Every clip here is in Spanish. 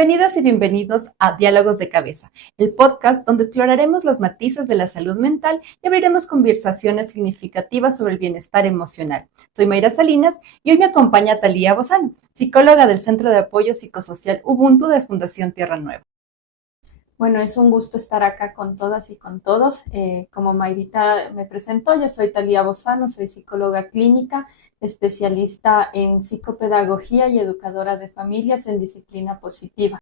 Bienvenidas y bienvenidos a Diálogos de Cabeza, el podcast donde exploraremos los matices de la salud mental y abriremos conversaciones significativas sobre el bienestar emocional. Soy Mayra Salinas y hoy me acompaña Thalía Bozano, psicóloga del Centro de Apoyo Psicosocial Ubuntu de Fundación Tierra Nueva. Bueno, es un gusto estar acá con todas y con todos. Como Mayrita me presentó, yo soy Thalía Bozano, soy psicóloga clínica, especialista en psicopedagogía y educadora de familias en disciplina positiva.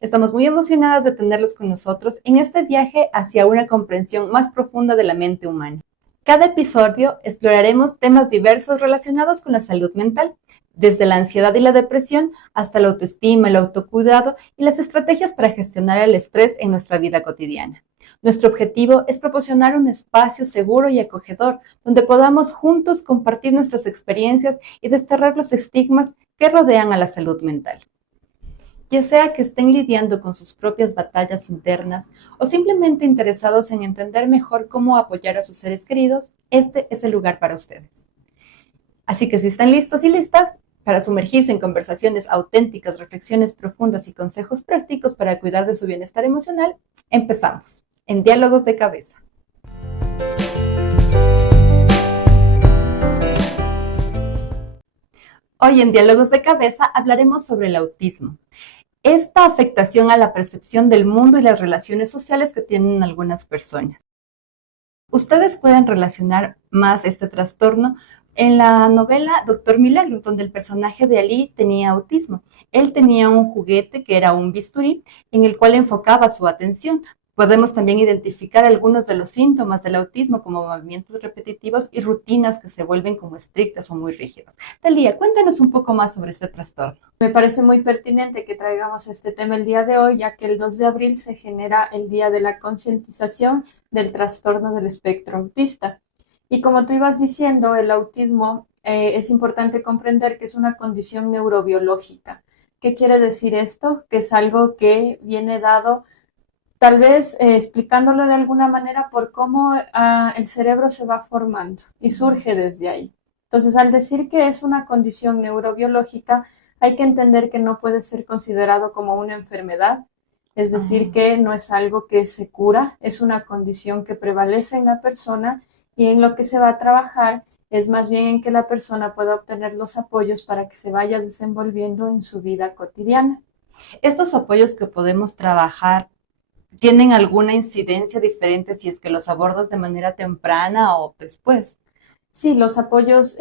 Estamos muy emocionadas de tenerlos con nosotros en este viaje hacia una comprensión más profunda de la mente humana. Cada episodio exploraremos temas diversos relacionados con la salud mental, desde la ansiedad y la depresión hasta la autoestima, el autocuidado y las estrategias para gestionar el estrés en nuestra vida cotidiana. Nuestro objetivo es proporcionar un espacio seguro y acogedor donde podamos juntos compartir nuestras experiencias y desterrar los estigmas que rodean a la salud mental. Ya sea que estén lidiando con sus propias batallas internas o simplemente interesados en entender mejor cómo apoyar a sus seres queridos, este es el lugar para ustedes. Así que si están listos y listas para sumergirse en conversaciones auténticas, reflexiones profundas y consejos prácticos para cuidar de su bienestar emocional, empezamos en Diálogos de Cabeza. Hoy en Diálogos de Cabeza hablaremos sobre el autismo. Esta afectación a la percepción del mundo y las relaciones sociales que tienen algunas personas. Ustedes pueden relacionar más este trastorno en la novela Doctor Milagro, donde el personaje de Ali tenía autismo. Él tenía un juguete que era un bisturí en el cual enfocaba su atención. Podemos también identificar algunos de los síntomas del autismo como movimientos repetitivos y rutinas que se vuelven como estrictas o muy rígidas. Thalía, cuéntanos un poco más sobre este trastorno. Me parece muy pertinente que traigamos este tema el día de hoy, ya que el 2 de abril se genera el Día de la Concientización del Trastorno del Espectro Autista. Y como tú ibas diciendo, el autismo es importante comprender que es una condición neurobiológica. ¿Qué quiere decir esto? Que es algo que viene dado, tal vez explicándolo de alguna manera, por cómo el cerebro se va formando y surge desde ahí. Entonces, al decir que es una condición neurobiológica, hay que entender que no puede ser considerado como una enfermedad, es decir, que no es algo que se cura, es una condición que prevalece en la persona y en lo que se va a trabajar es más bien en que la persona pueda obtener los apoyos para que se vaya desenvolviendo en su vida cotidiana. Estos apoyos que podemos trabajar, ¿tienen alguna incidencia diferente si es que los abordas de manera temprana o después? Sí, los apoyos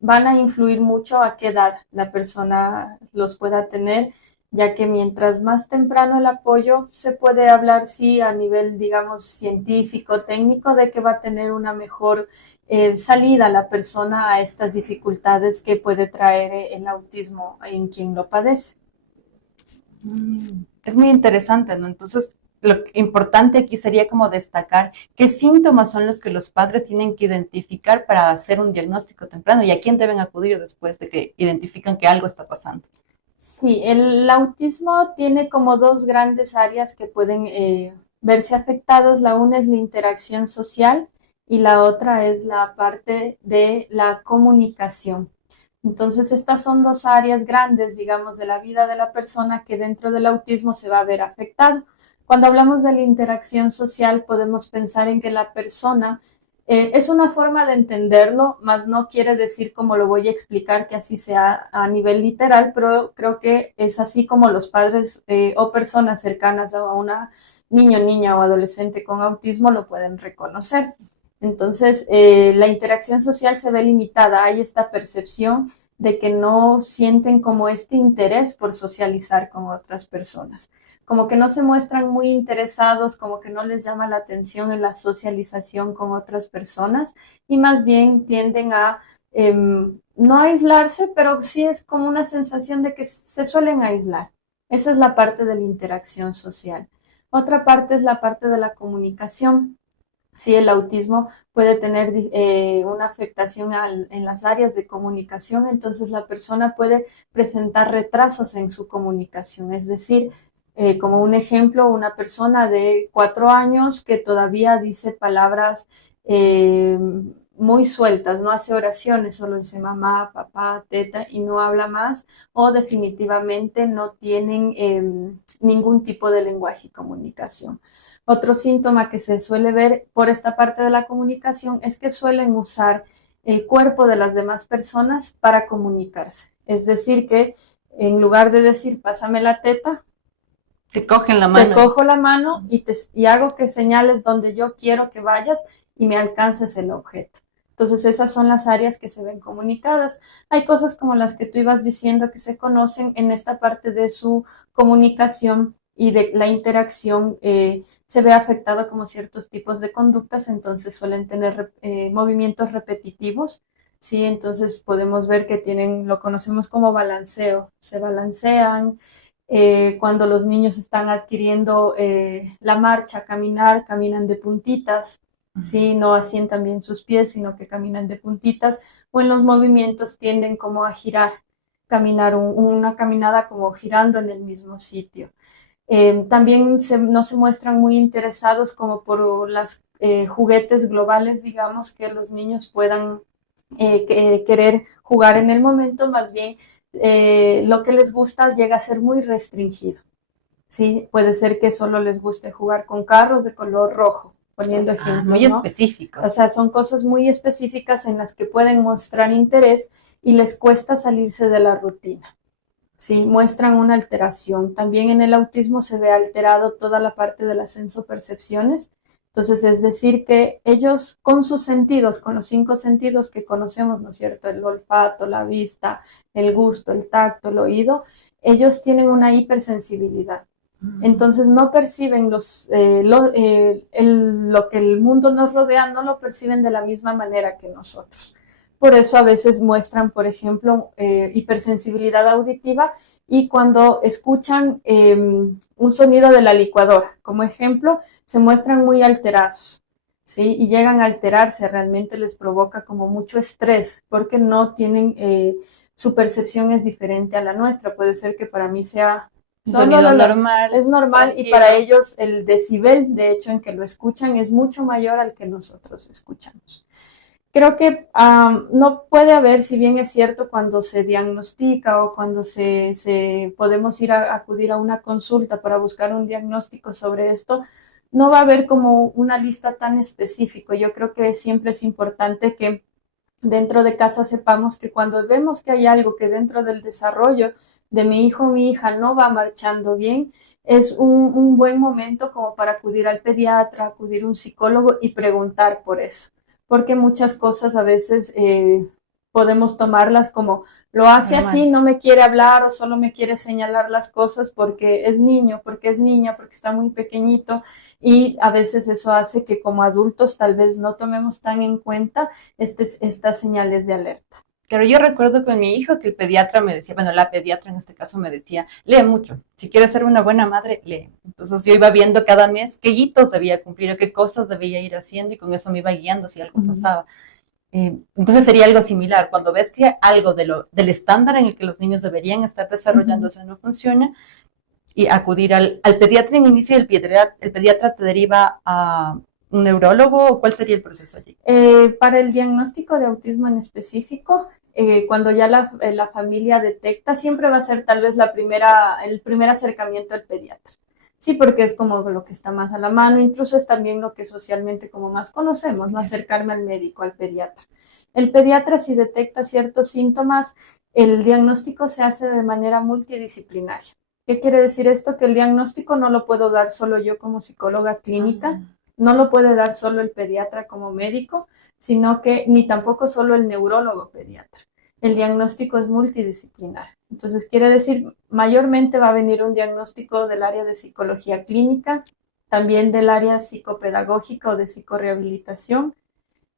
van a influir mucho a qué edad la persona los pueda tener, ya que mientras más temprano el apoyo, se puede hablar, sí, a nivel, digamos, científico, técnico, de que va a tener una mejor salida la persona a estas dificultades que puede traer el autismo en quien lo padece. Es muy interesante, ¿no? Entonces, lo importante aquí sería como destacar qué síntomas son los que los padres tienen que identificar para hacer un diagnóstico temprano y a quién deben acudir después de que identifican que algo está pasando. Sí, el autismo tiene como dos grandes áreas que pueden verse afectadas. La una es la interacción social y la otra es la parte de la comunicación. Entonces, estas son dos áreas grandes, digamos, de la vida de la persona que dentro del autismo se va a ver afectado. Cuando hablamos de la interacción social, podemos pensar en que la persona es una forma de entenderlo, mas no quiere decir, como lo voy a explicar, que así sea a nivel literal, pero creo que es así como los padres o personas cercanas a una niño, niña o adolescente con autismo lo pueden reconocer. Entonces, la interacción social se ve limitada, hay esta percepción de que no sienten como este interés por socializar con otras personas, como que no se muestran muy interesados, como que no les llama la atención en la socialización con otras personas y más bien tienden a no aislarse, pero sí es como una sensación de que se suelen aislar. Esa es la parte de la interacción social. Otra parte es la parte de la comunicación. Sí, el autismo puede tener una afectación en las áreas de comunicación, entonces la persona puede presentar retrasos en su comunicación, es decir, como un ejemplo, una persona de 4 años que todavía dice palabras muy sueltas, no hace oraciones, solo dice mamá, papá, teta y no habla más, o definitivamente no tienen ningún tipo de lenguaje y comunicación. Otro síntoma que se suele ver por esta parte de la comunicación es que suelen usar el cuerpo de las demás personas para comunicarse. Es decir, que en lugar de decir pásame la teta, te cogen la mano. Te cojo la mano y hago que señales donde yo quiero que vayas y me alcances el objeto. Entonces esas son las áreas que se ven comunicadas. Hay cosas como las que tú ibas diciendo que se conocen en esta parte de su comunicación y de la interacción, se ve afectado como ciertos tipos de conductas, entonces suelen tener movimientos repetitivos, ¿sí? Entonces podemos ver que tienen, lo conocemos como balanceo, se balancean. Cuando los niños están adquiriendo la marcha, caminan de puntitas, ¿sí? No asientan bien sus pies, sino que caminan de puntitas, o en los movimientos tienden como a girar, caminar una caminada como girando en el mismo sitio. También no se muestran muy interesados como por los juguetes globales, digamos, que los niños puedan querer jugar en el momento, más bien lo que les gusta llega a ser muy restringido. ¿Sí? Puede ser que solo les guste jugar con carros de color rojo, poniendo ejemplos, muy ¿no? específicos. O sea, son cosas muy específicas en las que pueden mostrar interés y les cuesta salirse de la rutina. Sí, muestran una alteración. También en el autismo se ve alterado toda la parte de las sensopercepciones. Entonces, es decir, que ellos con sus sentidos, con los 5 sentidos que conocemos, ¿no es cierto? El olfato, la vista, el gusto, el tacto, el oído, ellos tienen una hipersensibilidad. Entonces no perciben lo que el mundo nos rodea, no lo perciben de la misma manera que nosotros. Por eso a veces muestran, por ejemplo, hipersensibilidad auditiva y cuando escuchan un sonido de la licuadora, como ejemplo, se muestran muy alterados, ¿sí? Y llegan a alterarse, realmente les provoca como mucho estrés porque no tienen, su percepción es diferente a la nuestra. Puede ser que para mí sea sonido normal. Es normal y para ellos el decibel, de hecho, en que lo escuchan es mucho mayor al que nosotros escuchamos. Creo que no puede haber, si bien es cierto, cuando se diagnostica o cuando podemos acudir a una consulta para buscar un diagnóstico sobre esto, no va a haber como una lista tan específica. Yo creo que siempre es importante que dentro de casa sepamos que cuando vemos que hay algo que dentro del desarrollo de mi hijo o mi hija no va marchando bien, es un buen momento como para acudir al pediatra, acudir a un psicólogo y preguntar por eso. Porque muchas cosas a veces podemos tomarlas como lo hace así, no me quiere hablar o solo me quiere señalar las cosas porque es niño, porque es niña, porque está muy pequeñito y a veces eso hace que como adultos tal vez no tomemos tan en cuenta estas señales de alerta. Claro, yo recuerdo con mi hijo que el pediatra me decía, bueno, la pediatra en este caso me decía, lee mucho, si quieres ser una buena madre, lee. Entonces yo iba viendo cada mes qué hitos debía cumplir o qué cosas debía ir haciendo y con eso me iba guiando si algo pasaba. Entonces sería algo similar, cuando ves que algo del estándar en el que los niños deberían estar desarrollándose no funciona, y acudir al pediatra en inicio y el pediatra te deriva a un neurólogo, ¿o cuál sería el proceso allí? Para el diagnóstico de autismo en específico, cuando ya la familia detecta, siempre va a ser tal vez el primer acercamiento al pediatra. Sí, porque es como lo que está más a la mano, incluso es también lo que socialmente como más conocemos, ¿no? Acercarme al médico, al pediatra. El pediatra, si detecta ciertos síntomas, el diagnóstico se hace de manera multidisciplinaria. ¿Qué quiere decir esto? Que el diagnóstico no lo puedo dar solo yo como psicóloga clínica, no lo puede dar solo el pediatra como médico, sino que ni tampoco solo el neurólogo pediatra. El diagnóstico es multidisciplinar. Entonces, quiere decir, mayormente va a venir un diagnóstico del área de psicología clínica, también del área psicopedagógica o de psicorehabilitación.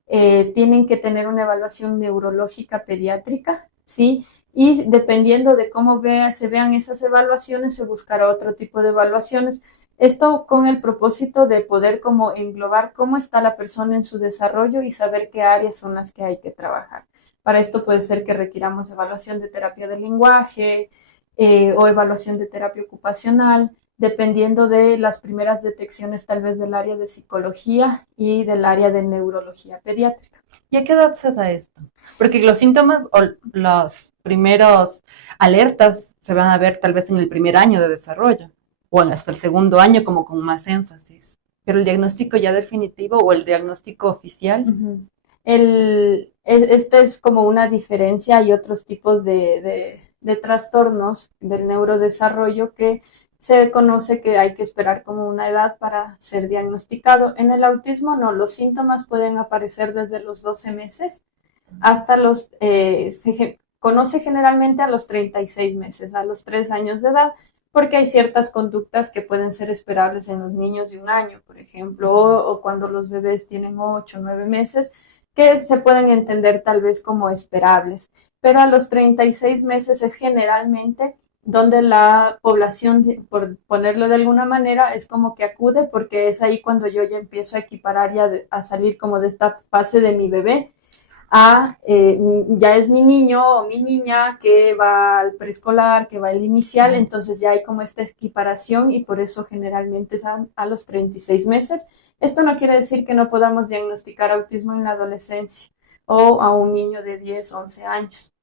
Tienen que tener una evaluación neurológica pediátrica, ¿sí? Y dependiendo de cómo se vean esas evaluaciones, se buscará otro tipo de evaluaciones. Esto con el propósito de poder como englobar cómo está la persona en su desarrollo y saber qué áreas son las que hay que trabajar. Para esto puede ser que requiramos evaluación de terapia del lenguaje o evaluación de terapia ocupacional. dependiendo de las primeras detecciones tal vez del área de psicología y del área de neurología pediátrica. ¿Y a qué edad se da esto? Porque los síntomas o los primeros alertas se van a ver tal vez en el primer año de desarrollo o hasta el segundo año como con más énfasis. Pero el diagnóstico ya definitivo o el diagnóstico oficial. Uh-huh. Esta es como una diferencia. Hay otros tipos de trastornos del neurodesarrollo que se conoce que hay que esperar como una edad para ser diagnosticado. En el autismo no, los síntomas pueden aparecer desde los 12 meses hasta se conoce generalmente a los 36 meses, a los 3 años de edad, porque hay ciertas conductas que pueden ser esperables en los niños de 1 año, por ejemplo, o cuando los bebés tienen 8 o 9 meses, que se pueden entender tal vez como esperables. Pero a los 36 meses es generalmente donde la población, por ponerlo de alguna manera, es como que acude, porque es ahí cuando yo ya empiezo a equiparar ya a salir como de esta fase de mi bebé ya es mi niño o mi niña que va al preescolar, que va al inicial, entonces ya hay como esta equiparación y por eso generalmente es a los 36 meses. Esto no quiere decir que no podamos diagnosticar autismo en la adolescencia o a un niño de 10, 11 años.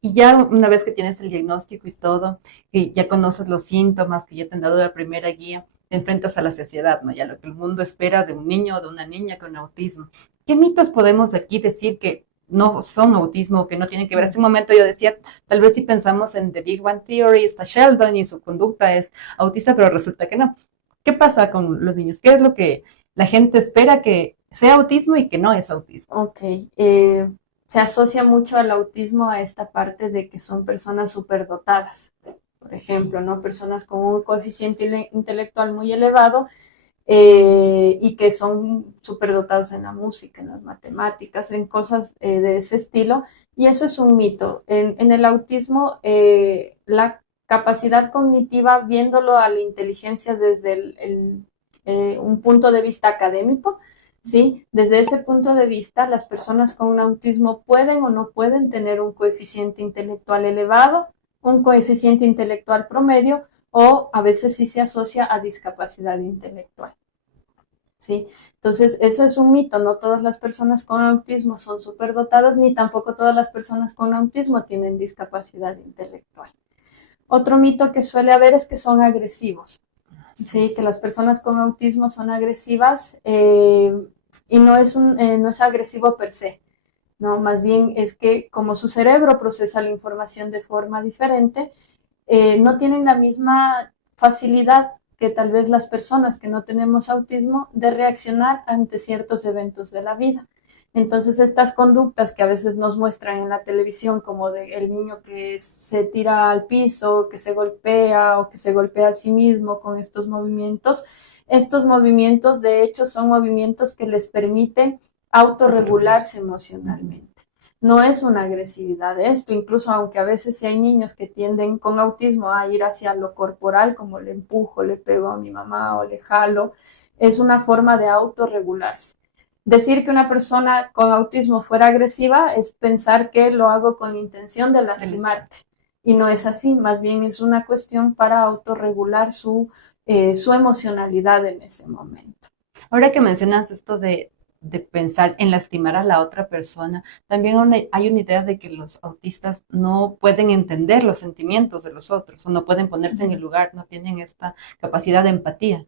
Y ya una vez que tienes el diagnóstico y todo, que ya conoces los síntomas, que ya te han dado la primera guía, te enfrentas a la sociedad, ¿no? Ya lo que el mundo espera de un niño o de una niña con autismo. ¿Qué mitos podemos aquí decir que no son autismo, que no tienen que ver? Hace un momento yo decía, tal vez si pensamos en The Big Bang Theory, está Sheldon y su conducta es autista, pero resulta que no. ¿Qué pasa con los niños? ¿Qué es lo que la gente espera que sea autismo y que no es autismo? Ok, se asocia mucho al autismo a esta parte de que son personas superdotadas, por ejemplo, ¿no? Personas con un coeficiente intelectual muy elevado y que son superdotados en la música, en las matemáticas, en cosas de ese estilo. Y eso es un mito. En el autismo, la capacidad cognitiva, viéndolo a la inteligencia desde un punto de vista académico, ¿sí? Desde ese punto de vista, las personas con un autismo pueden o no pueden tener un coeficiente intelectual elevado, un coeficiente intelectual promedio, o a veces sí se asocia a discapacidad intelectual. ¿Sí? Entonces, eso es un mito. No todas las personas con autismo son superdotadas, ni tampoco todas las personas con autismo tienen discapacidad intelectual. Otro mito que suele haber es que son agresivos. Sí, que las personas con autismo son agresivas y no es agresivo per se. No, más bien es que como su cerebro procesa la información de forma diferente, no tienen la misma facilidad que tal vez las personas que no tenemos autismo de reaccionar ante ciertos eventos de la vida. Entonces, estas conductas que a veces nos muestran en la televisión, como de el niño que se tira al piso, que se golpea o que se golpea a sí mismo con estos movimientos de hecho son movimientos que les permiten autorregularse emocionalmente. No es una agresividad esto, incluso aunque a veces sí hay niños que tienden con autismo a ir hacia lo corporal, como le empujo, le pego a mi mamá o le jalo, es una forma de autorregularse. Decir que una persona con autismo fuera agresiva es pensar que lo hago con la intención de lastimarte. Y no es así, más bien es una cuestión para autorregular su emocionalidad en ese momento. Ahora que mencionas esto de pensar en lastimar a la otra persona, también hay una idea de que los autistas no pueden entender los sentimientos de los otros o no pueden ponerse en el lugar, no tienen esta capacidad de empatía.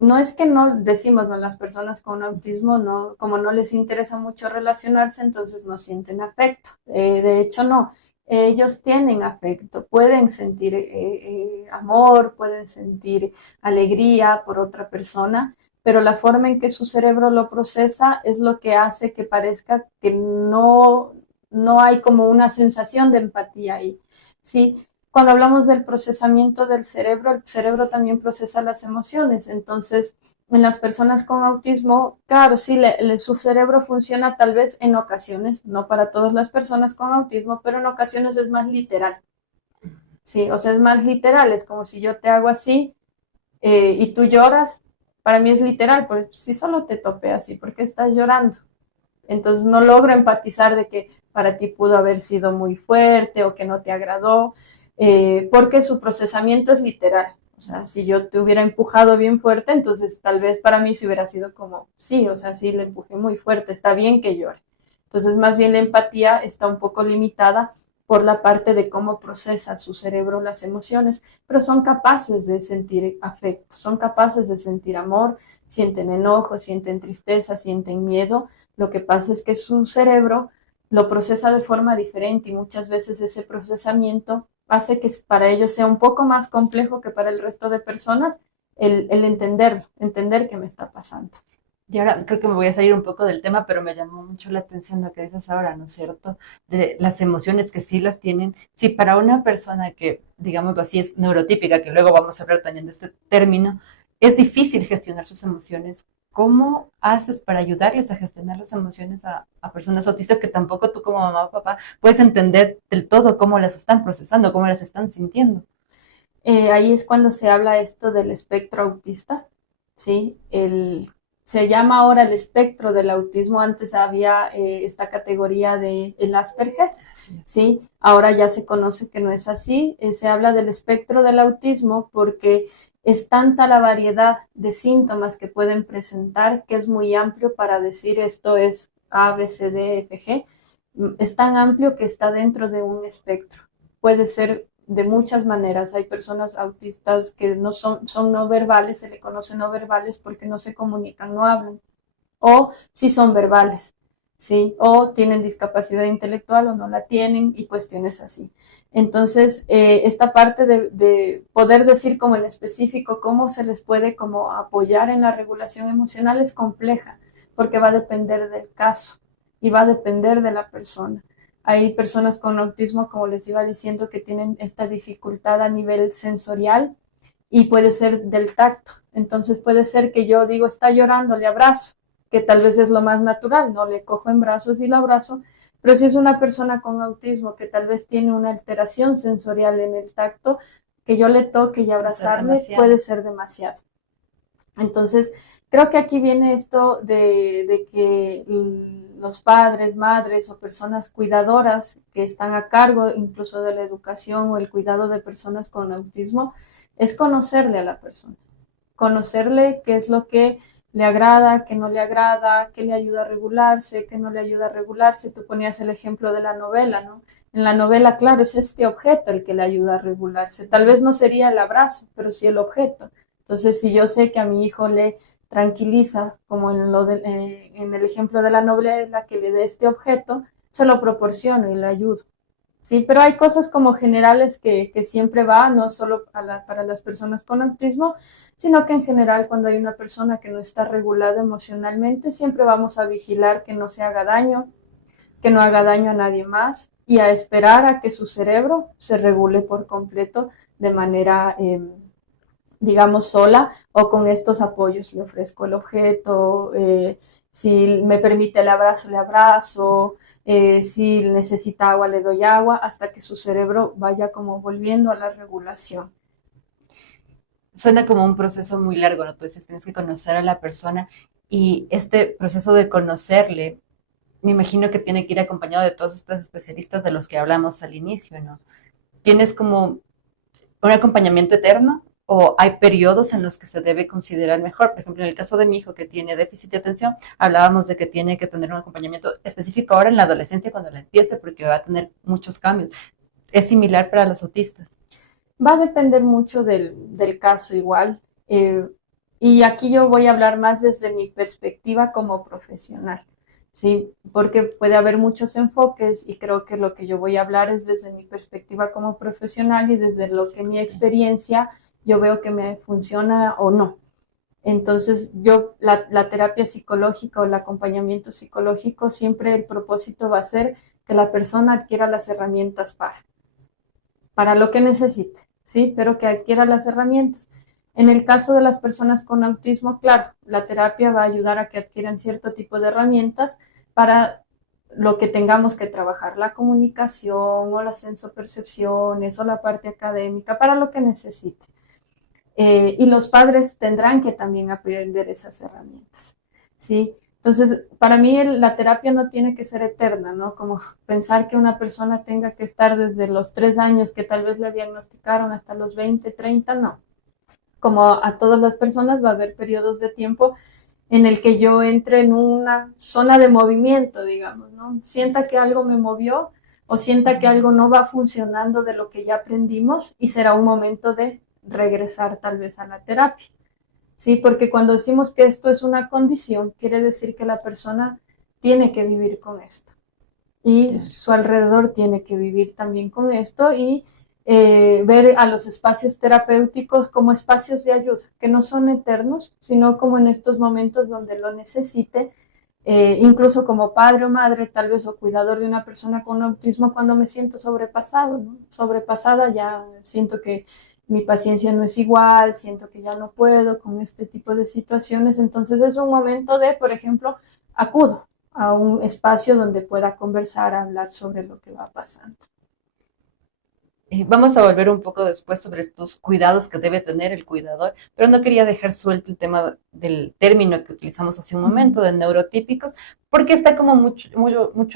No es que no decimos, ¿no? Las personas con autismo, no, como no les interesa mucho relacionarse, entonces no sienten afecto. De hecho, no. Ellos tienen afecto, pueden sentir amor, pueden sentir alegría por otra persona, pero la forma en que su cerebro lo procesa es lo que hace que parezca que no hay como una sensación de empatía ahí, ¿sí? Cuando hablamos del procesamiento del cerebro, el cerebro también procesa las emociones. Entonces, en las personas con autismo, claro, sí, su cerebro funciona tal vez en ocasiones, no para todas las personas con autismo, pero en ocasiones es más literal. Sí, o sea, es más literal, es como si yo te hago así y tú lloras, para mí es literal, pues si solo te topé así, ¿por qué estás llorando? Entonces no logro empatizar de que para ti pudo haber sido muy fuerte o que no te agradó. porque su procesamiento es literal. O sea, si yo te hubiera empujado bien fuerte, entonces tal vez para mí se hubiera sido como, sí, o sea, sí le empujé muy fuerte, está bien que llore. Entonces, más bien la empatía está un poco limitada por la parte de cómo procesa su cerebro las emociones, pero son capaces de sentir afecto, son capaces de sentir amor, sienten enojo, sienten tristeza, sienten miedo. Lo que pasa es que su cerebro lo procesa de forma diferente y muchas veces ese procesamiento hace que para ellos sea un poco más complejo que para el resto de personas el entender qué me está pasando. Y ahora creo que me voy a salir un poco del tema, pero me llamó mucho la atención lo que dices ahora, ¿no es cierto? De las emociones que sí las tienen. Si para una persona que, digámoslo así, es neurotípica, que luego vamos a hablar también de este término, es difícil gestionar sus emociones. ¿Cómo haces para ayudarles a gestionar las emociones a personas autistas que tampoco tú como mamá o papá puedes entender del todo cómo las están procesando, cómo las están sintiendo? Ahí es cuando se habla esto del espectro autista, ¿sí? Se llama ahora el espectro del autismo, antes había esta categoría de el Asperger, Sí. ¿sí? Ahora ya se conoce que no es así, se habla del espectro del autismo porque es tanta la variedad de síntomas que pueden presentar que es muy amplio para decir esto es A, B, C, D, F, G. Es tan amplio que está dentro de un espectro. Puede ser de muchas maneras. Hay personas autistas que no son no verbales, se le conoce no verbales porque no se comunican, no hablan. O si son verbales, ¿sí? O tienen discapacidad intelectual o no la tienen y cuestiones así. Entonces, esta parte de poder decir como en específico cómo se les puede como apoyar en la regulación emocional es compleja porque va a depender del caso y va a depender de la persona. Hay personas con autismo, como les iba diciendo, que tienen esta dificultad a nivel sensorial y puede ser del tacto. Entonces puede ser que yo digo, está llorando, le abrazo, que tal vez es lo más natural, no le cojo en brazos y lo abrazo, pero si es una persona con autismo que tal vez tiene una alteración sensorial en el tacto, que yo le toque y abrazarle puede ser demasiado. Entonces, creo que aquí viene esto de que los padres, madres o personas cuidadoras que están a cargo incluso de la educación o el cuidado de personas con autismo, es conocerle a la persona, conocerle qué es lo que le agrada, qué no le agrada, qué le ayuda a regularse, qué no le ayuda a regularse. Tú ponías el ejemplo de la novela, ¿no? En la novela, claro, es este objeto el que le ayuda a regularse. Tal vez no sería el abrazo, pero sí el objeto. Entonces, si yo sé que a mi hijo le tranquiliza, como en el ejemplo de la novela, que le dé este objeto, se lo proporciono y le ayudo. Sí, pero hay cosas como generales que siempre va, no solo para las personas con autismo, sino que en general cuando hay una persona que no está regulada emocionalmente, siempre vamos a vigilar que no se haga daño, que no haga daño a nadie más y a esperar a que su cerebro se regule por completo de manera digamos, sola o con estos apoyos. Le ofrezco el objeto, si me permite el abrazo, le abrazo, si necesita agua, le doy agua, hasta que su cerebro vaya como volviendo a la regulación. Suena como un proceso muy largo, ¿no? Tú dices, tienes que conocer a la persona y este proceso de conocerle, me imagino que tiene que ir acompañado de todos estos especialistas de los que hablamos al inicio, ¿no? ¿Tienes como un acompañamiento eterno o hay periodos en los que se debe considerar mejor? Por ejemplo, en el caso de mi hijo que tiene déficit de atención, hablábamos de que tiene que tener un acompañamiento específico ahora en la adolescencia cuando la empiece porque va a tener muchos cambios. ¿Es similar para los autistas? Va a depender mucho del caso igual. Y aquí yo voy a hablar más desde mi perspectiva como profesional, ¿sí? Porque puede haber muchos enfoques y creo que lo que yo voy a hablar es desde mi perspectiva como profesional y desde lo que mi experiencia yo veo que me funciona o no. Entonces, la terapia psicológica o el acompañamiento psicológico, siempre el propósito va a ser que la persona adquiera las herramientas para lo que necesite, ¿sí? Pero que adquiera las herramientas. En el caso de las personas con autismo, claro, la terapia va a ayudar a que adquieran cierto tipo de herramientas para lo que tengamos que trabajar, la comunicación o las sensopercepciones o la parte académica, para lo que necesite. Y los padres tendrán que también aprender esas herramientas, ¿sí? Entonces, para mí la terapia no tiene que ser eterna, ¿no? Como pensar que una persona tenga que estar desde los 3 años que tal vez le diagnosticaron hasta los 20, 30, no. Como a todas las personas va a haber periodos de tiempo en el que yo entre en una zona de movimiento, digamos, ¿no? Sienta que algo me movió o sienta que algo no va funcionando de lo que ya aprendimos y será un momento de regresar tal vez a la terapia. Sí, porque cuando decimos que esto es una condición, quiere decir que la persona tiene que vivir con esto y su alrededor tiene que vivir también con esto y ver a los espacios terapéuticos como espacios de ayuda, que no son eternos, sino como en estos momentos donde lo necesite, incluso como padre o madre, tal vez, o cuidador de una persona con autismo, cuando me siento sobrepasado, ¿no? Sobrepasada, ya siento que mi paciencia no es igual, siento que ya no puedo con este tipo de situaciones, entonces es un momento de, por ejemplo, acudo a un espacio donde pueda conversar, hablar sobre lo que va pasando. Vamos a volver un poco después sobre estos cuidados que debe tener el cuidador, pero no quería dejar suelto el tema del término que utilizamos hace un momento, de neurotípicos, porque está como mucho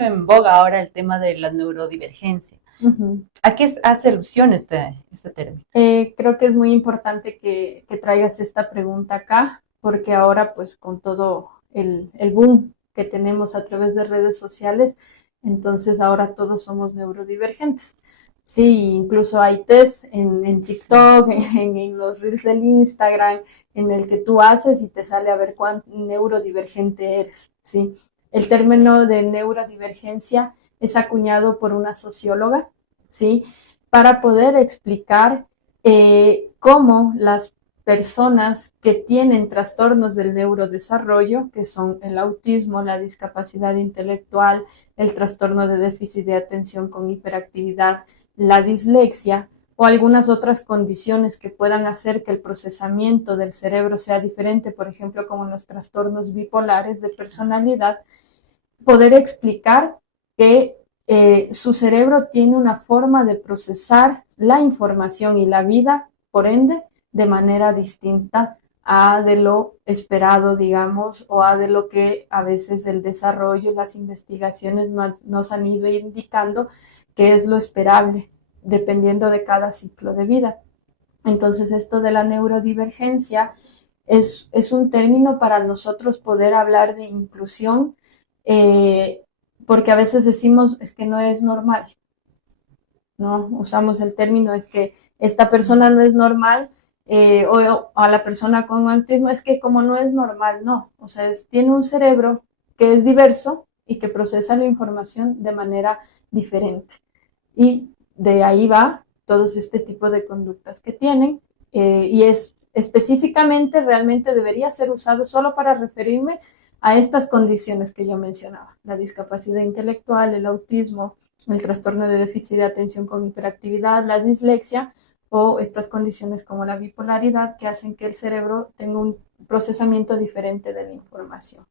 en boga ahora el tema de la neurodivergencia. ¿A qué hace alusión este término? Creo que es muy importante que traigas esta pregunta acá, porque ahora pues con todo el boom que tenemos a través de redes sociales, entonces ahora todos somos neurodivergentes. Sí, incluso hay test en TikTok, en los reels del Instagram, en el que tú haces y te sale a ver cuán neurodivergente eres. Sí. El término de neurodivergencia es acuñado por una socióloga, ¿sí? Para poder explicar cómo las personas que tienen trastornos del neurodesarrollo, que son el autismo, la discapacidad intelectual, el trastorno de déficit de atención con hiperactividad, la dislexia o algunas otras condiciones que puedan hacer que el procesamiento del cerebro sea diferente, por ejemplo, como en los trastornos bipolares de personalidad, poder explicar que su cerebro tiene una forma de procesar la información y la vida, por ende, de manera distinta a de lo esperado, digamos, o a de lo que a veces el desarrollo, las investigaciones nos han ido indicando que es lo esperable, dependiendo de cada ciclo de vida. Entonces, esto de la neurodivergencia es un término para nosotros poder hablar de inclusión, porque a veces decimos es que no es normal, ¿no? Usamos el término es que esta persona no es normal, o a la persona con autismo es que como no es normal, no, o sea, tiene un cerebro que es diverso y que procesa la información de manera diferente. Y de ahí va todos este tipo de conductas que tienen, y es específicamente realmente debería ser usado solo para referirme a estas condiciones que yo mencionaba, la discapacidad intelectual, el autismo, el trastorno de déficit de atención con hiperactividad, la dislexia o estas condiciones como la bipolaridad que hacen que el cerebro tenga un procesamiento diferente de la información.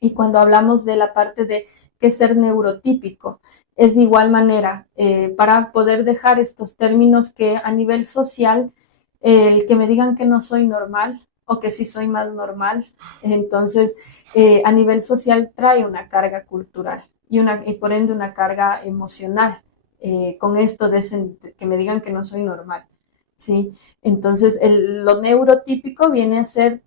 Y cuando hablamos de la parte de qué es ser neurotípico, es de igual manera, para poder dejar estos términos que a nivel social, el que me digan que no soy normal o que sí soy más normal, entonces a nivel social trae una carga cultural y por ende una carga emocional, con esto de que me digan que no soy normal. ¿Sí? Entonces, lo neurotípico viene a ser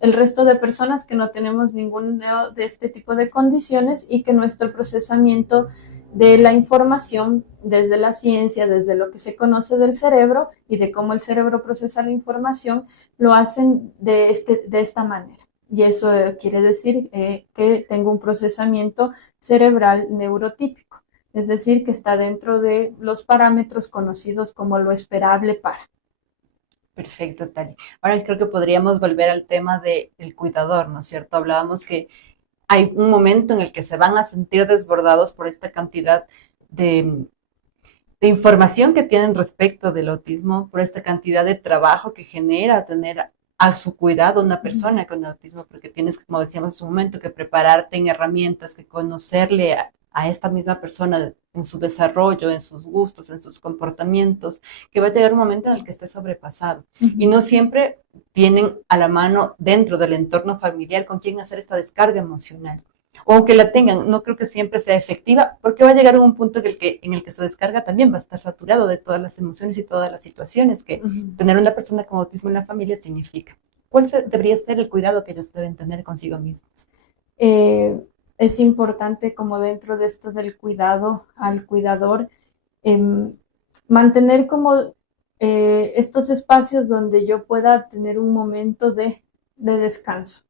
el resto de personas que no tenemos ningún de este tipo de condiciones y que nuestro procesamiento de la información desde la ciencia, desde lo que se conoce del cerebro y de cómo el cerebro procesa la información, lo hacen de esta manera. Y eso quiere decir que tengo un procesamiento cerebral neurotípico. Es decir, que está dentro de los parámetros conocidos como lo esperable para. Perfecto, Tali. Ahora creo que podríamos volver al tema del cuidador, ¿no es cierto? Hablábamos que hay un momento en el que se van a sentir desbordados por esta cantidad de, de información que tienen respecto del autismo, por esta cantidad de trabajo que genera tener a su cuidado una persona con autismo, porque tienes, como decíamos hace un momento, que prepararte en herramientas, que conocerle a esta misma persona en su desarrollo, en sus gustos, en sus comportamientos, que va a llegar un momento en el que esté sobrepasado. Y no siempre tienen a la mano dentro del entorno familiar con quien hacer esta descarga emocional. O aunque la tengan, no creo que siempre sea efectiva, porque va a llegar un punto en el que se descarga también va a estar saturado de todas las emociones y todas las situaciones que tener una persona con autismo en la familia significa. Debería ser el cuidado que ellos deben tener consigo mismos? Es importante, como dentro de esto del cuidado al cuidador, mantener como estos espacios donde yo pueda tener un momento de descanso.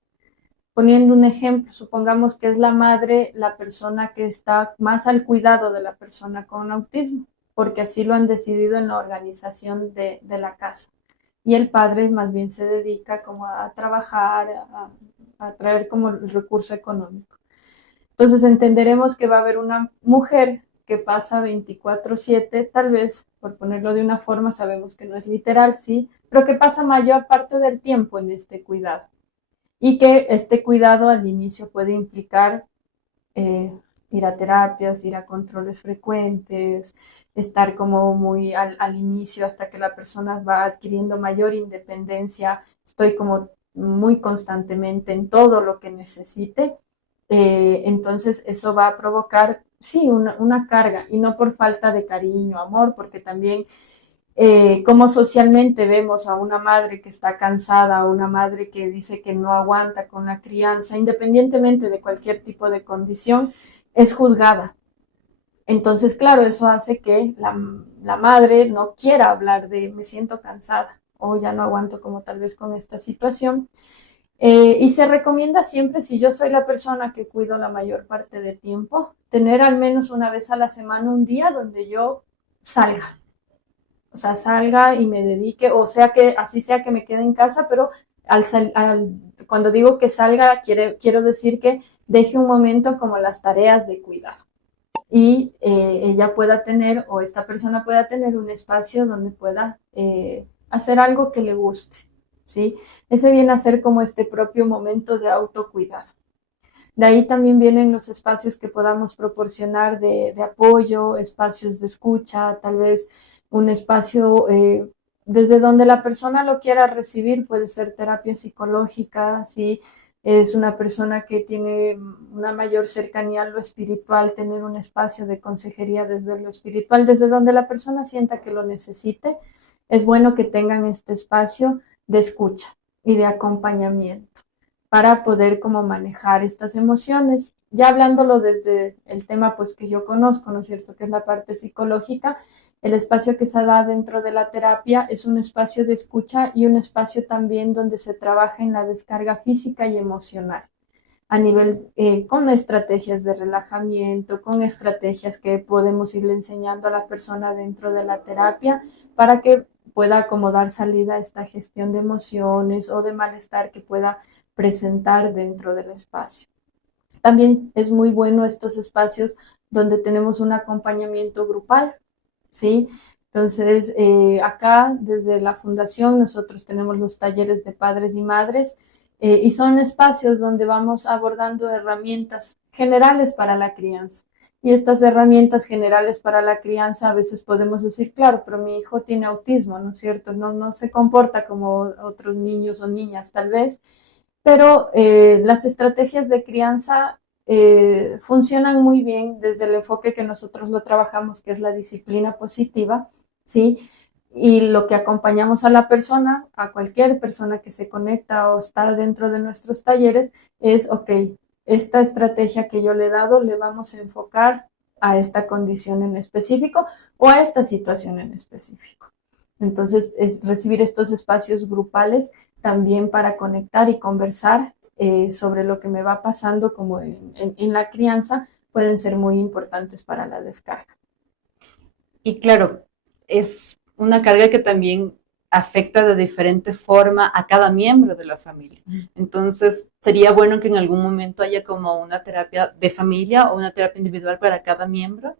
Poniendo un ejemplo, supongamos que es la madre la persona que está más al cuidado de la persona con autismo, porque así lo han decidido en la organización de la casa. Y el padre más bien se dedica como a trabajar, a traer como el recurso económico. Entonces entenderemos que va a haber una mujer que pasa 24/7, tal vez, por ponerlo de una forma, sabemos que no es literal, sí, pero que pasa mayor parte del tiempo en este cuidado. Y que este cuidado al inicio puede implicar ir a terapias, ir a controles frecuentes, estar como muy al inicio hasta que la persona va adquiriendo mayor independencia, estoy como muy constantemente en todo lo que necesite. Entonces eso va a provocar, sí, una carga, y no por falta de cariño, amor, porque también como socialmente vemos a una madre que está cansada, a una madre que dice que no aguanta con la crianza, independientemente de cualquier tipo de condición, es juzgada. Entonces, claro, eso hace que la madre no quiera hablar de me siento cansada o ya no aguanto como tal vez con esta situación. Y se recomienda siempre, si yo soy la persona que cuido la mayor parte del tiempo, tener al menos una vez a la semana un día donde yo salga. O sea, salga y me dedique, o sea que así sea que me quede en casa, pero cuando digo que salga, quiero decir que deje un momento como las tareas de cuidado. Y ella pueda tener, o esta persona pueda tener un espacio donde pueda hacer algo que le guste, ¿sí? Ese viene a ser como este propio momento de autocuidado. De ahí también vienen los espacios que podamos proporcionar de apoyo, espacios de escucha, tal vez un espacio desde donde la persona lo quiera recibir, puede ser terapia psicológica, si es una persona que tiene una mayor cercanía a lo espiritual, tener un espacio de consejería desde lo espiritual, desde donde la persona sienta que lo necesite, es bueno que tengan este espacio de escucha y de acompañamiento para poder como manejar estas emociones. Ya hablándolo desde el tema pues que yo conozco, ¿no es cierto?, que es la parte psicológica, el espacio que se da dentro de la terapia es un espacio de escucha y un espacio también donde se trabaja en la descarga física y emocional a nivel con estrategias de relajamiento, con estrategias que podemos irle enseñando a la persona dentro de la terapia para que pueda acomodar salida a esta gestión de emociones o de malestar que pueda presentar dentro del espacio. También es muy bueno estos espacios donde tenemos un acompañamiento grupal, ¿sí? Entonces, acá desde la fundación nosotros tenemos los talleres de padres y madres y son espacios donde vamos abordando herramientas generales para la crianza. Y estas herramientas generales para la crianza a veces podemos decir, claro, pero mi hijo tiene autismo, ¿no es cierto? No se comporta como otros niños o niñas tal vez, pero las estrategias de crianza funcionan muy bien desde el enfoque que nosotros lo trabajamos, que es la disciplina positiva, ¿sí? Y lo que acompañamos a la persona, a cualquier persona que se conecta o está dentro de nuestros talleres, es, ok, esta estrategia que yo le he dado, le vamos a enfocar a esta condición en específico o a esta situación en específico. Entonces, es recibir estos espacios grupales también para conectar y conversar sobre lo que me va pasando como en la crianza, pueden ser muy importantes para la descarga. Y claro, es una carga que también afecta de diferente forma a cada miembro de la familia. Entonces, sería bueno que en algún momento haya como una terapia de familia o una terapia individual para cada miembro.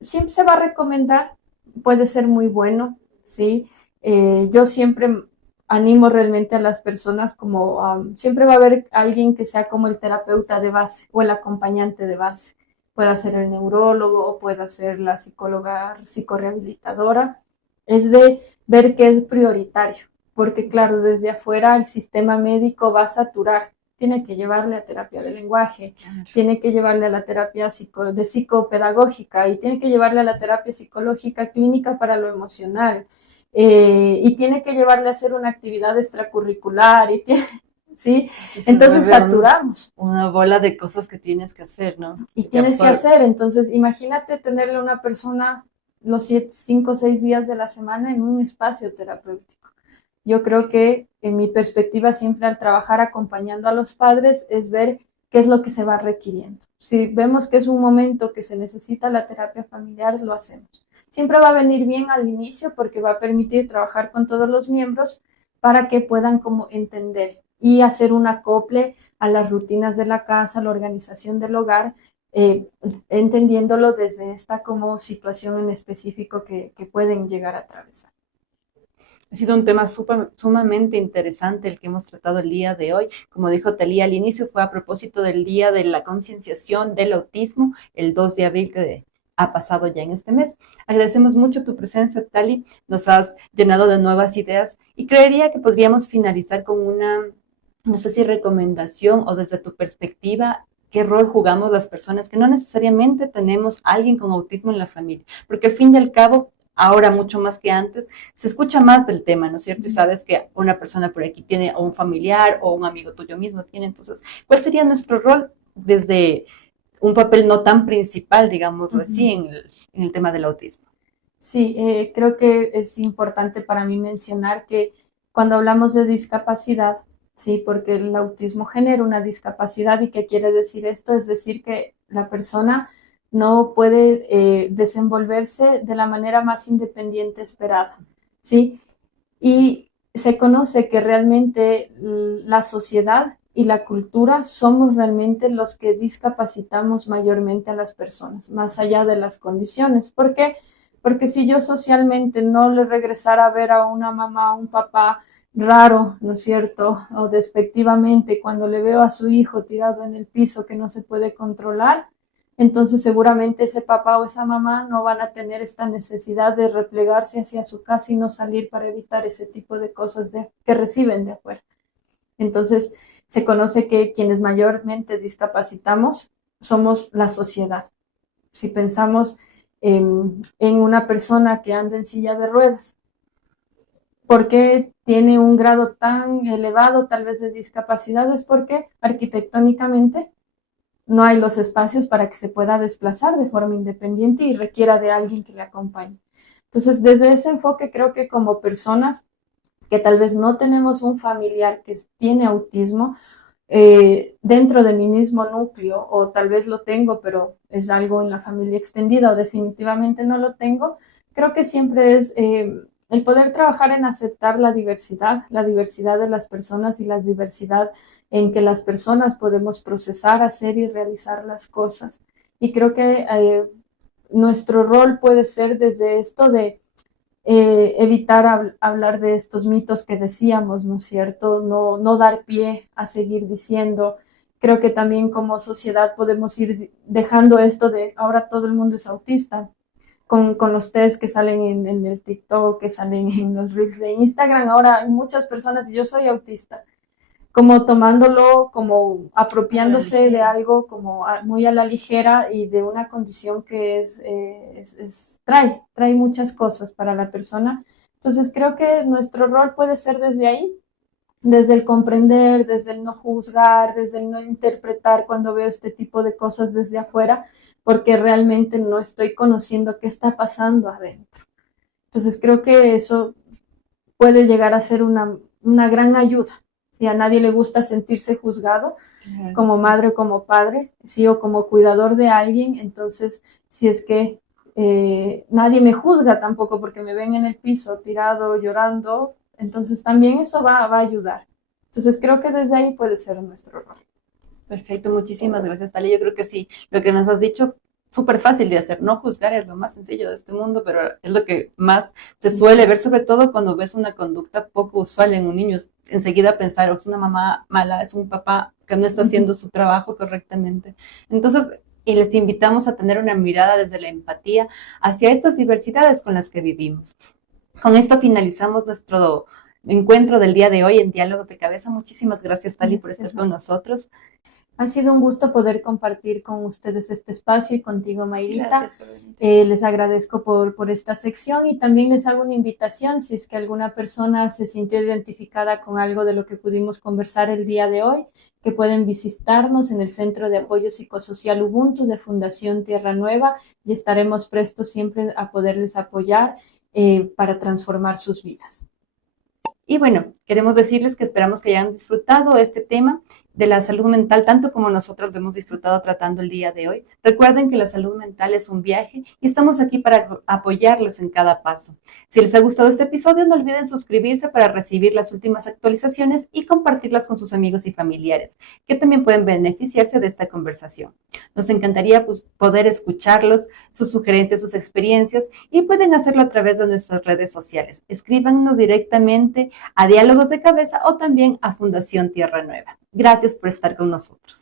Siempre se va a recomendar, puede ser muy bueno, ¿sí? Yo siempre animo realmente a las personas como siempre va a haber alguien que sea como el terapeuta de base o el acompañante de base. Puede ser el neurólogo o puede ser la psicóloga psicorehabilitadora. Es de ver qué es prioritario, porque claro, desde afuera el sistema médico va a saturar. Tiene que llevarle a terapia de lenguaje, tiene que llevarle a la terapia de psicopedagógica y tiene que llevarle a la terapia psicológica clínica para lo emocional. Y tiene que llevarle a hacer una actividad extracurricular, ¿sí? Entonces saturamos. Una bola de cosas que tienes que hacer, ¿no? Y tienes que hacer, entonces imagínate tenerle a una persona los 5 o 6 días de la semana en un espacio terapéutico. Yo creo que en mi perspectiva siempre al trabajar acompañando a los padres es ver qué es lo que se va requiriendo. Si vemos que es un momento que se necesita la terapia familiar, lo hacemos. Siempre va a venir bien al inicio porque va a permitir trabajar con todos los miembros para que puedan como entender y hacer un acople a las rutinas de la casa, la organización del hogar, entendiéndolo desde esta como situación en específico que pueden llegar a atravesar. Ha sido un tema sumamente interesante el que hemos tratado el día de hoy. Como dijo Talía al inicio, fue a propósito del Día de la Concienciación del Autismo, el 2 de abril que ha pasado ya en este mes. Agradecemos mucho tu presencia, Tali. Nos has llenado de nuevas ideas y creería que podríamos finalizar con una, no sé si recomendación o desde tu perspectiva, qué rol jugamos las personas que no necesariamente tenemos a alguien con autismo en la familia, porque al fin y al cabo, ahora mucho más que antes, se escucha más del tema, ¿no es cierto? Y sabes que una persona por aquí tiene o un familiar o un amigo tuyo mismo tiene, entonces, ¿cuál sería nuestro rol desde un papel no tan principal, digámoslo así, en el tema del autismo? Sí, creo que es importante para mí mencionar que cuando hablamos de discapacidad, sí, porque el autismo genera una discapacidad y qué quiere decir esto, es decir que la persona no puede desenvolverse de la manera más independiente esperada, ¿sí? Y se conoce que realmente la sociedad y la cultura somos realmente los que discapacitamos mayormente a las personas, más allá de las condiciones. ¿Por qué? Porque si yo socialmente no le regresara a ver a una mamá o un papá raro, ¿no es cierto? O despectivamente, cuando le veo a su hijo tirado en el piso que no se puede controlar, entonces seguramente ese papá o esa mamá no van a tener esta necesidad de replegarse hacia su casa y no salir para evitar ese tipo de cosas que reciben de afuera. Entonces se conoce que quienes mayormente discapacitamos somos la sociedad. Si pensamos en una persona que anda en silla de ruedas, ¿por qué tiene un grado tan elevado tal vez de discapacidad? Es porque arquitectónicamente no hay los espacios para que se pueda desplazar de forma independiente y requiera de alguien que le acompañe. Entonces, desde ese enfoque creo que como personas que tal vez no tenemos un familiar que tiene autismo, dentro de mi mismo núcleo, o tal vez lo tengo, pero es algo en la familia extendida, o definitivamente no lo tengo, creo que siempre es el poder trabajar en aceptar la diversidad de las personas y la diversidad en que las personas podemos procesar, hacer y realizar las cosas. Y creo que nuestro rol puede ser desde esto de evitar hablar de estos mitos que decíamos, ¿no es cierto? No dar pie a seguir diciendo. Creo que también como sociedad podemos ir dejando esto de ahora todo el mundo es autista, con los test que salen en el TikTok, que salen en los reels de Instagram. Ahora hay muchas personas, y yo soy autista, como tomándolo, como apropiándose de algo como muy a la ligera y de una condición que trae muchas cosas para la persona. Entonces creo que nuestro rol puede ser desde ahí, desde el comprender, desde el no juzgar, desde el no interpretar cuando veo este tipo de cosas desde afuera, porque realmente no estoy conociendo qué está pasando adentro. Entonces creo que eso puede llegar a ser una gran ayuda. Si a nadie le gusta sentirse juzgado, como madre o como padre, sí, o como cuidador de alguien, entonces si es que nadie me juzga tampoco porque me ven en el piso tirado, llorando, entonces también eso va a ayudar. Entonces creo que desde ahí puede ser nuestro rol. Perfecto, muchísimas gracias, Tali. Yo creo que sí, lo que nos has dicho súper fácil de hacer. No juzgar es lo más sencillo de este mundo, pero es lo que más se suele ver, sobre todo cuando ves una conducta poco usual en un niño. Enseguida pensar, es una mamá mala, es un papá que no está haciendo su trabajo correctamente. Entonces, y les invitamos a tener una mirada desde la empatía hacia estas diversidades con las que vivimos. Con esto finalizamos nuestro encuentro del día de hoy en Diálogos de Cabeza. Muchísimas gracias, Tali, por estar con nosotros. Ha sido un gusto poder compartir con ustedes este espacio y contigo, Mayrita. Les agradezco por esta sección y también les hago una invitación si es que alguna persona se sintió identificada con algo de lo que pudimos conversar el día de hoy, que pueden visitarnos en el Centro de Apoyo Psicosocial Ubuntu de Fundación Tierra Nueva y estaremos prestos siempre a poderles apoyar para transformar sus vidas. Y bueno, queremos decirles que esperamos que hayan disfrutado este tema de la salud mental, tanto como nosotros lo hemos disfrutado tratando el día de hoy. Recuerden que la salud mental es un viaje y estamos aquí para apoyarles en cada paso. Si les ha gustado este episodio, no olviden suscribirse para recibir las últimas actualizaciones y compartirlas con sus amigos y familiares, que también pueden beneficiarse de esta conversación. Nos encantaría poder escucharlos, sus sugerencias, sus experiencias, y pueden hacerlo a través de nuestras redes sociales. Escríbanos directamente a Diálogos de Cabeza o también a Fundación Tierra Nueva. Gracias por estar con nosotros.